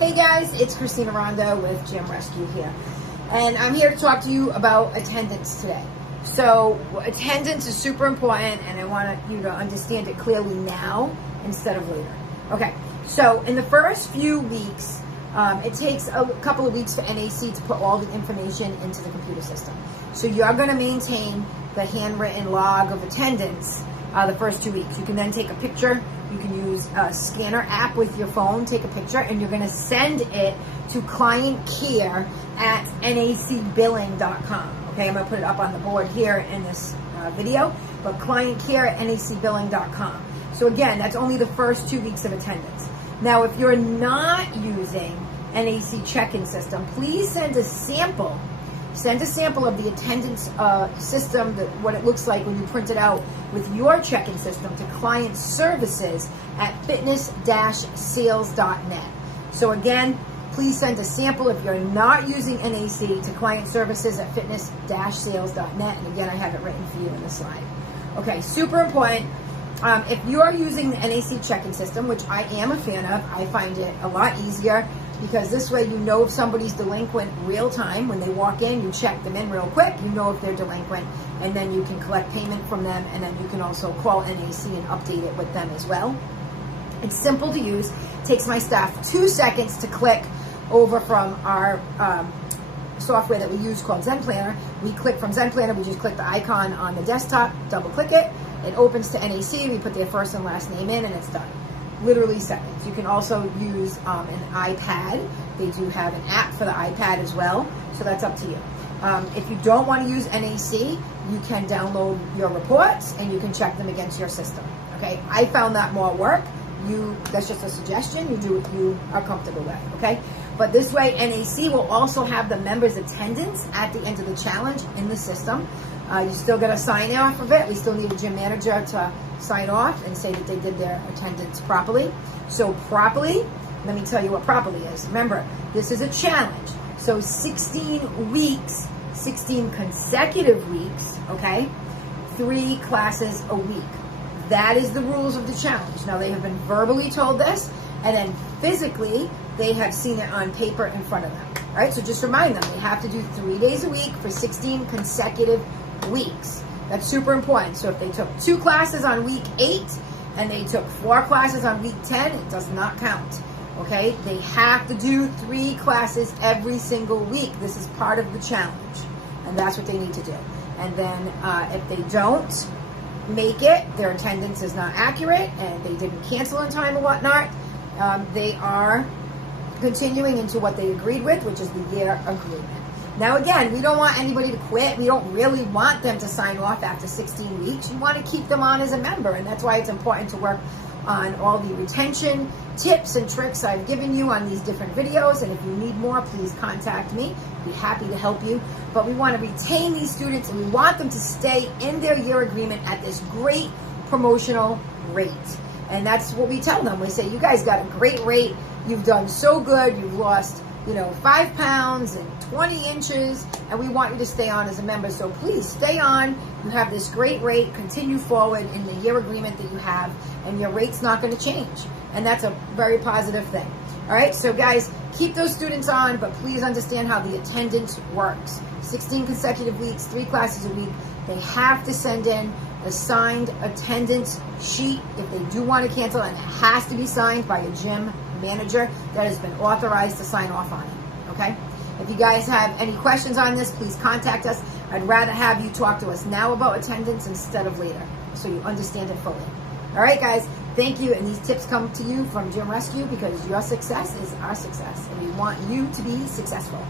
Hey guys, it's Christina Rondo with Gym Rescue here. And I'm here to talk to you about attendance today. So attendance is super important and I want you to understand it clearly now instead of later. Okay, so in the first few weeks, it takes a couple of weeks for NAC to put all the information into the computer system. So you're going to maintain the handwritten log of attendance the first 2 weeks. You can then take a picture. You can use a scanner app with your phone, take a picture, and you're going to send it to clientcare@nacbilling.com. Okay, I'm going to put it up on the board here in this video, but clientcare@nacbilling.com. So again, that's only the first 2 weeks of attendance. Now, if you're not using NAC check-in system, please send a sample. Send a sample of the attendance system, what it looks like when you print it out with your check-in system to client services at fitness-sales.net. So again, please send a sample if you're not using NAC to client services at fitness-sales.net. And again, I have it written for you in the slide. Okay, super important. If you are using the NAC check-in system, which I am a fan of, I find it a lot easier because this way you know if somebody's delinquent real time. When they walk in, you check them in real quick, you know if they're delinquent, and then you can collect payment from them, and then you can also call NAC and update it with them as well. It's simple to use. It takes my staff 2 seconds to click over from our software that we use called Zen Planner. We click from Zen Planner, we just click the icon on the desktop, double click it, it opens to NAC, we put their first and last name in, and it's done. Literally seconds. You can also use an iPad. They do have an app for the iPad as well, so that's up to you. If you don't want to use NAC, you can download your reports and you can check them against your system. Okay, I found that more work. That's just a suggestion. You do what you are comfortable with. Okay, but this way NAC will also have the members' attendance at the end of the challenge in the system. You still got to sign off of it. We still need a gym manager to sign off and say that they did their attendance properly. So properly, let me tell you what properly is. Remember, this is a challenge. So 16 weeks, 16 consecutive weeks, okay? 3 classes a week. That is the rules of the challenge. Now, they have been verbally told this, and then physically, they have seen it on paper in front of them. All right, so just remind them, they have to do 3 days a week for 16 consecutive weeks. That's super important. So if they took 2 classes on week 8 and they took 4 classes on week 10, it does not count. Okay? They have to do 3 classes every single week. This is part of the challenge. And that's what they need to do. And then if they don't make it, their attendance is not accurate and they didn't cancel in time or whatnot, they are continuing into what they agreed with, which is the year agreement. Now again, we don't want anybody to quit. We don't really want them to sign off after 16 weeks. You want to keep them on as a member, and that's why it's important to work on all the retention tips and tricks I've given you on these different videos. And if you need more, please contact me. I'd be happy to help you. But we want to retain these students and we want them to stay in their year agreement at this great promotional rate. And that's what we tell them. We say, you guys got a great rate. You've done so good. You've lost 5 pounds and 20 inches, and we want you to stay on as a member. So please stay on. You have this great rate. Continue forward in the year agreement that you have, and your rate's not going to change. And that's a very positive thing. All right, so guys, keep those students on, but please understand how the attendance works. 16 consecutive weeks, 3 classes a week. They have to send in a signed attendance sheet if they do want to cancel, and it has to be signed by a gym manager that has been authorized to sign off on it. Okay? If you guys have any questions on this, please contact us. I'd rather have you talk to us now about attendance instead of later, so you understand it fully. All right, guys, thank you. And these tips come to you from Gym Rescue because your success is our success, and we want you to be successful.